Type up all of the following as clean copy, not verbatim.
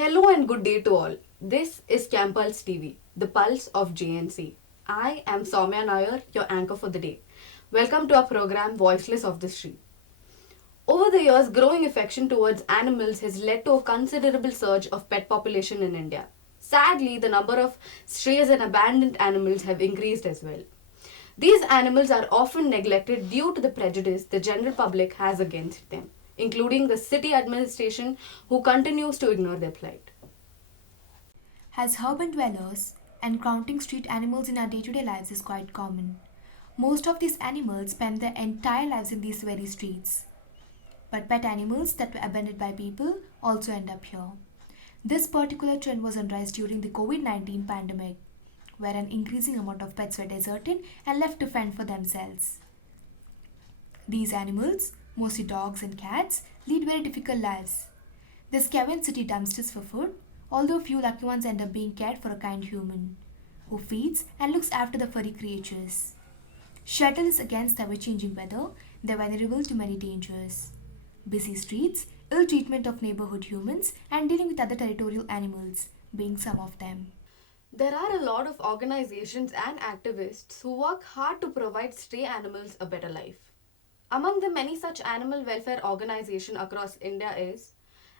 Hello and good day to all. This is Campulse TV, the pulse of JNC. I am Soumya Nair, your anchor for the day. Welcome to our program Voiceless of the Street. Over the years, growing affection towards animals has led to a considerable surge of pet population in India. Sadly, the number of strays and abandoned animals have increased as well. These animals are often neglected due to the prejudice the general public has against them, including the city administration who continues to ignore their plight. As urban dwellers, encountering street animals in our day to day lives is quite common. Most of these animals spend their entire lives in these very streets. But pet animals that were abandoned by people also end up here. This particular trend was on rise during the COVID-19 pandemic, where an increasing amount of pets were deserted and left to fend for themselves. These animals, mostly dogs and cats, lead very difficult lives. They scavenge city dumpsters for food, although few lucky ones end up being cared for a kind human, who feeds and looks after the furry creatures. Shelter is against the ever-changing weather, they're vulnerable to many dangers. Busy streets, ill treatment of neighborhood humans, and dealing with other territorial animals, being some of them. There are a lot of organizations and activists who work hard to provide stray animals a better life. Among the many such animal welfare organizations across India is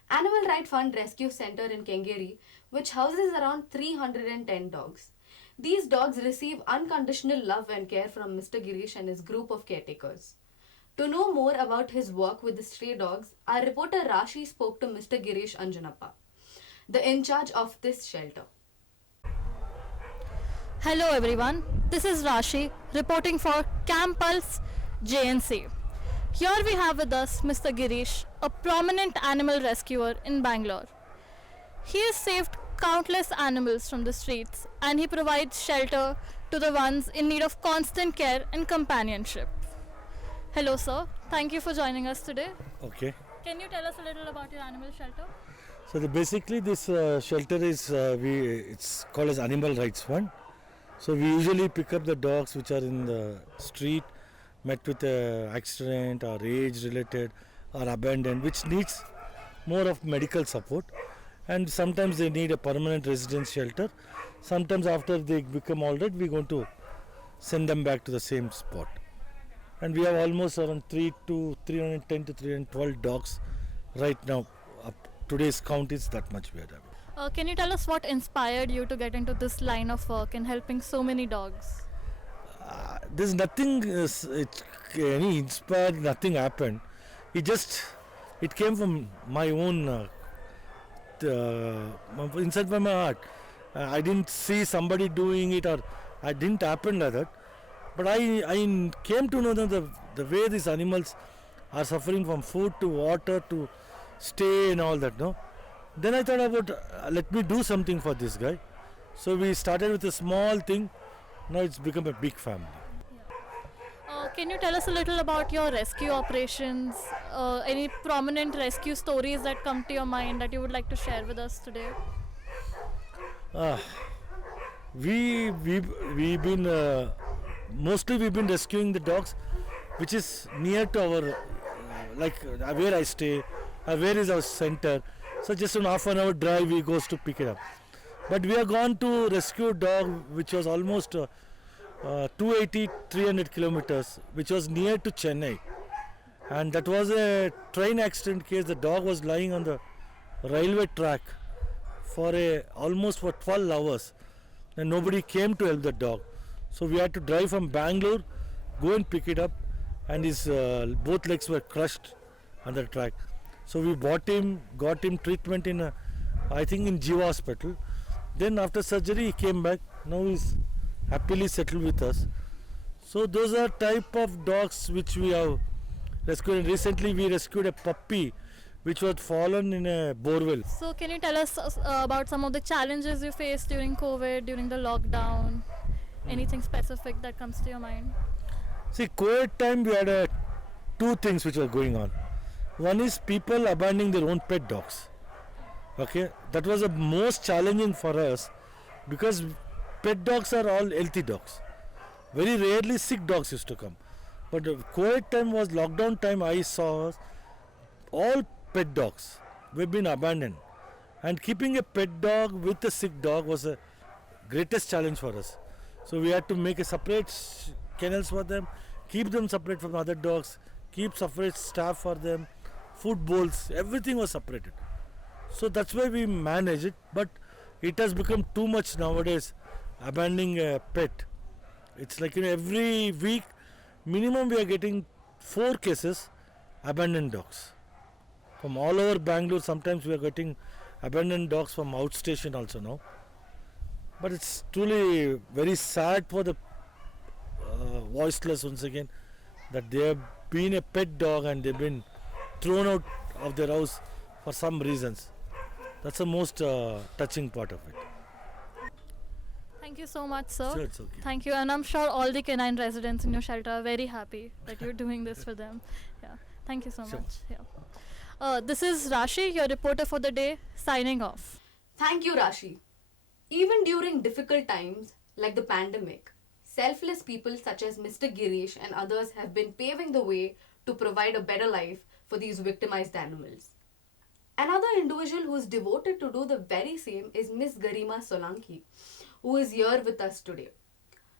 Animal Right Fund Rescue Center in Kengeri, which houses around 310 dogs. These dogs receive unconditional love and care from Mr. Girish and his group of caretakers. To know more about his work with the stray dogs, our reporter Rashi spoke to Mr. Girish Anjanappa, the in charge of this shelter. Hello everyone, this is Rashi reporting for Campulse JNC. Here we have with us Mr. Girish, a prominent animal rescuer in Bangalore. He has saved countless animals from the streets and he provides shelter to the ones in need of constant care and companionship. Hello sir, thank you for joining us today. Okay. Can you tell us a little about your animal shelter? So basically this shelter is it's called as Animal Rights Fund. So we usually pick up the dogs which are in the street, met with a accident or age related or abandoned, which needs more of medical support. And sometimes they need a permanent residence shelter. Sometimes after they become all right, we're going to send them back to the same spot. And we have almost around 310 to 312 dogs right now. Today's count is that much we are having. Can you tell us what inspired you to get into this line of work in helping so many dogs? There's nothing, any inspired, nothing happened. It came from my own, inside my heart. I didn't see somebody doing it or I didn't happen like that. But I came to know that the way these animals are suffering from food to water to stay and all that, no? Then I thought about let me do something for this guy. So we started with a small thing. Now it's become a big family. Can you tell us a little about your rescue operations? Any prominent rescue stories that come to your mind that you would like to share with us today? We've been mostly we've been rescuing the dogs, which is near to our where I stay, where is our center. So just an half an hour drive we goes to pick it up. But we have gone to rescue a dog which was almost 300 kilometers, which was near to Chennai. And that was a train accident case. The dog was lying on the railway track for almost for 12 hours. And nobody came to help the dog. So we had to drive from Bangalore, go and pick it up. And his both legs were crushed on the track. So we got him treatment in, I think in Jiva Hospital. Then after surgery he came back. Now he's happily settled with us. So those are type of dogs which we have rescued. And recently we rescued a puppy which was fallen in a borewell. So can you tell us about some of the challenges you faced during COVID, during the lockdown? Anything specific that comes to your mind? See, COVID time we had two things which were going on. One is people abandoning their own pet dogs. Okay, that was the most challenging for us because pet dogs are all healthy dogs. Very rarely sick dogs used to come. But COVID time was lockdown time. I saw all pet dogs were been abandoned. And keeping a pet dog with a sick dog was the greatest challenge for us. So we had to make a separate kennels for them, keep them separate from other dogs, keep separate staff for them, food bowls, everything was separated. So that's why we manage it, but it has become too much nowadays, abandoning a pet. It's like every week, minimum we are getting 4 cases abandoned dogs. From all over Bangalore, sometimes we are getting abandoned dogs from outstation also now. But it's truly very sad for the voiceless once again that they have been a pet dog and they've been thrown out of their house for some reasons. That's the most touching part of it. Thank you so much, sir. Sure, it's okay. Thank you, and I'm sure all the canine residents in your shelter are very happy that you're doing this for them. Yeah, thank you so Sure. much. Yeah. This is Rashi, your reporter for the day, signing off. Thank you, Rashi. Even during difficult times like the pandemic, selfless people such as Mr. Girish and others have been paving the way to provide a better life for these victimized animals. Another individual who is devoted to do the very same is Miss Garima Solanki, who is here with us today.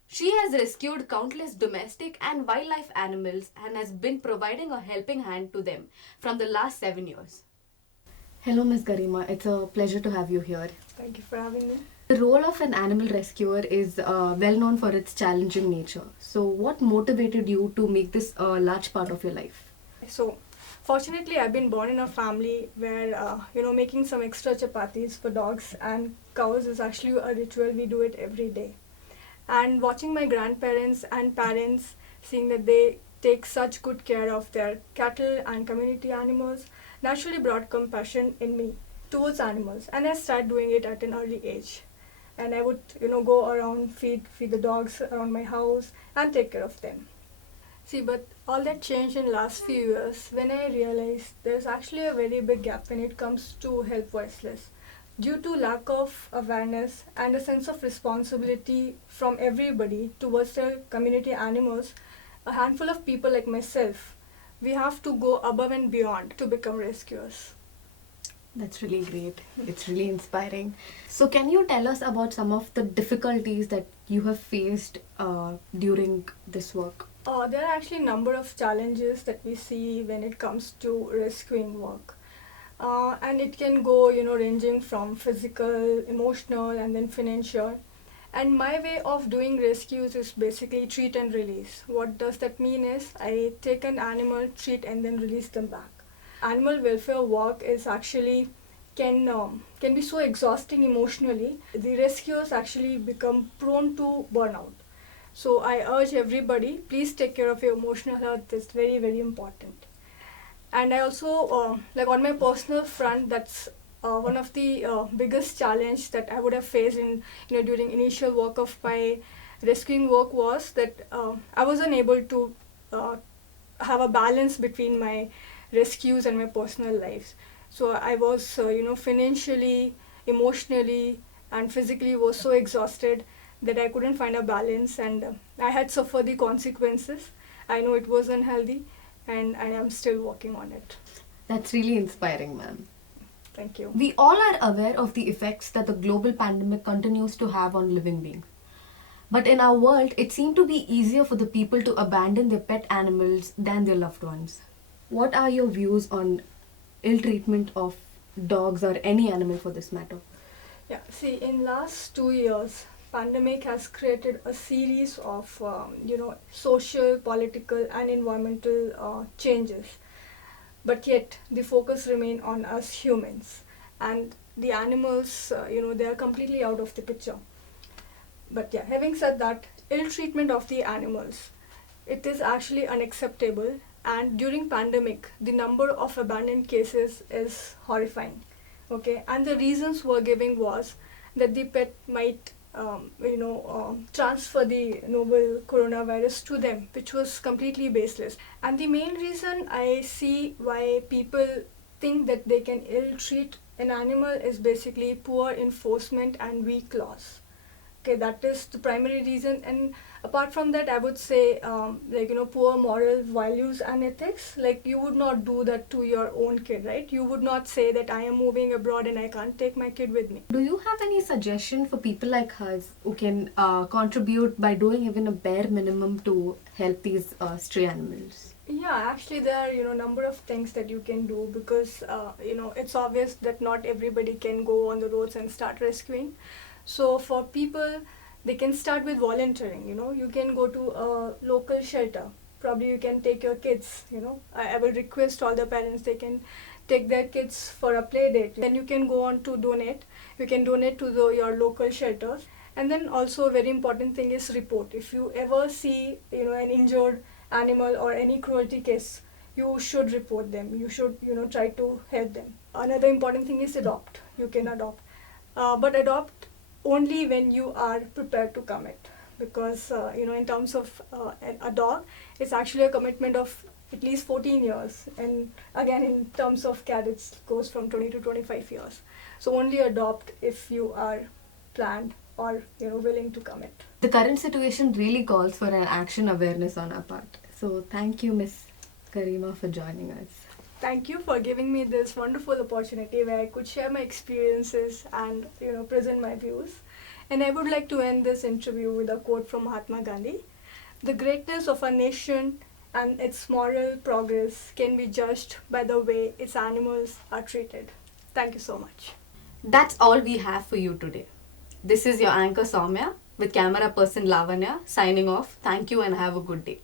She has rescued countless domestic and wildlife animals and has been providing a helping hand to them from the last 7 years. Hello, Miss Garima. It's a pleasure to have you here. Thank you for having me. The role of an animal rescuer is well known for its challenging nature. So, what motivated you to make this a large part of your life? So, fortunately, I've been born in a family where, making some extra chapatis for dogs and cows is actually a ritual. We do it every day. And watching my grandparents and parents, seeing that they take such good care of their cattle and community animals, naturally brought compassion in me towards animals. And I started doing it at an early age. And I would, go around, feed the dogs around my house and take care of them. See, but all that changed in last few years when I realized there's actually a very big gap when it comes to help voiceless. Due to lack of awareness and a sense of responsibility from everybody towards their community animals, a handful of people like myself, we have to go above and beyond to become rescuers. That's really great. It's really inspiring. So, can you tell us about some of the difficulties that you have faced during this work? There are actually a number of challenges that we see when it comes to rescuing work. And it can go, ranging from physical, emotional, and then financial. And my way of doing rescues is basically treat and release. What does that mean is I take an animal, treat, and then release them back. Animal welfare work is actually can be so exhausting emotionally. The rescuers actually become prone to burnout. So I urge everybody, please take care of your emotional health. It's very, very important. And I also, on my personal front, that's one of the biggest challenge that I would have faced in, during initial work of my rescuing work was that I wasn't able to have a balance between my rescues and my personal lives. So I was, financially, emotionally, and physically was so exhausted that I couldn't find a balance, and I had suffered the consequences. I know it was unhealthy, and I am still working on it. That's really inspiring, ma'am. Thank you. We all are aware of the effects that the global pandemic continues to have on living beings. But in our world, it seemed to be easier for the people to abandon their pet animals than their loved ones. What are your views on ill treatment of dogs or any animal for this matter? Yeah, see, in last 2 years, pandemic has created a series of, social, political, and environmental changes. But yet, the focus remain on us humans, and the animals, they are completely out of the picture. But yeah, having said that, ill treatment of the animals, it is actually unacceptable. And during pandemic, the number of abandoned cases is horrifying. Okay, and the reasons were giving was that the pet might, transfer the novel coronavirus to them, which was completely baseless. And the main reason I see why people think that they can ill-treat an animal is basically poor enforcement and weak laws. Okay, that is the primary reason. And Apart from that, I would say, poor moral values and ethics. Like, you would not do that to your own kid, right? You would not say that I am moving abroad and I can't take my kid with me. Do you have any suggestion for people like us who can contribute by doing even a bare minimum to help these stray animals? Yeah, actually, there are number of things that you can do, because it's obvious that not everybody can go on the roads and start rescuing. So for people, they can start with volunteering. You can go to a local shelter. Probably you can take your kids. I will request all the parents, they can take their kids for a play date. Then you can go on to donate. You can donate to your local shelters. And then also a very important thing is report. If you ever see an injured animal or any cruelty case, you should report them. You should try to help them. Another important thing is adopt. You can adopt, but adopt only when you are prepared to commit, because in terms of a dog, it's actually a commitment of at least 14 years, and again in terms of cat, it goes from 20 to 25 years. So only adopt if you are planned or willing to commit. The current situation really calls for an action awareness on our part. So thank you, Miss Karima, for joining us. Thank you for giving me this wonderful opportunity where I could share my experiences and present my views. And I would like to end this interview with a quote from Mahatma Gandhi: "The greatness of a nation and its moral progress can be judged by the way its animals are treated." Thank you so much. That's all we have for you today. This is your anchor Soumya with camera person Lavanya signing off. Thank you and have a good day.